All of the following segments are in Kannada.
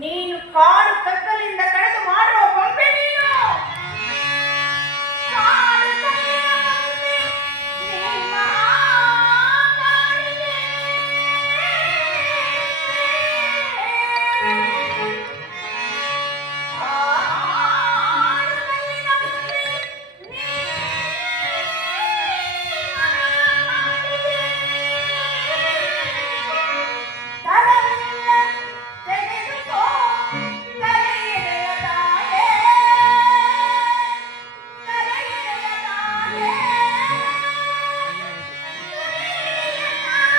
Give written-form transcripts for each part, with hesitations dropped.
ನೀನು ಕಾಡು ಕತ್ತಲಿಂದ ಕಳೆದು ಮಾಡುವ ಬೊಂಬೆ ನೀನು. ಕಾಡು ಕಲ್ಲಿನ ಬೊಂಬೆ ನಿಮ್ಮ ಕಾಡಿಗೆ. ಕಾಡು ಕಲ್ಲಿನ ಬೊಂಬೆ ನಿಮ್ಮ ಕಾಡಿಗೆ. ತಡವಿಲ್ಲ ತೆಗೆದುಕೋ ಕರೆಯೆಳೆಯ ತಾಯೇ, ಕರೆಯೆಳೆಯ ತಾಯೇ, ಕರೆಯೆಳೆಯ ತಾಯೇ.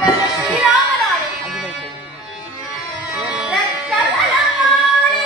ನನ್ನ ಶ್ರೀರಾಮನಾಣೆ, ರಕ್ತಫಲ ಮಾಡಿ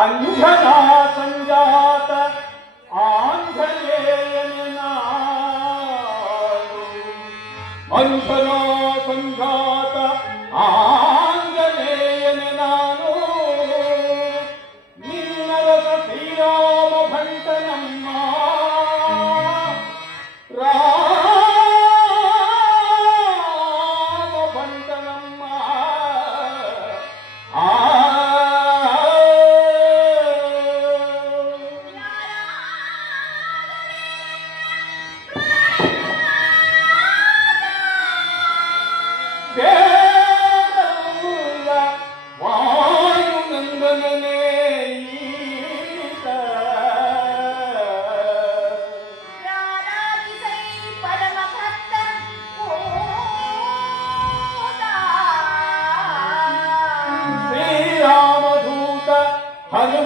ಅಂಜನಾ ಸಂಜಾತ ಆಂಜನೇಯನೆ ನಾನು, ಅಂಜನಾ ಸಂಜಾತ ಆಂಜನೇಯನೆ ನಾನು, ನಿನ್ನರಸ ಶ್ರೀರಾಮ ಭಂಟನಮ್ಮ ರಾಮ ಭಂಟನಮ್ಮ. ವಾಯುನಂದನನೇ ಈತ, ರಾರಾಜಿಸೈ ಪರಮ ಭಕ್ತ ಶ್ರೀರಾಮದೂತ ಹನುಮ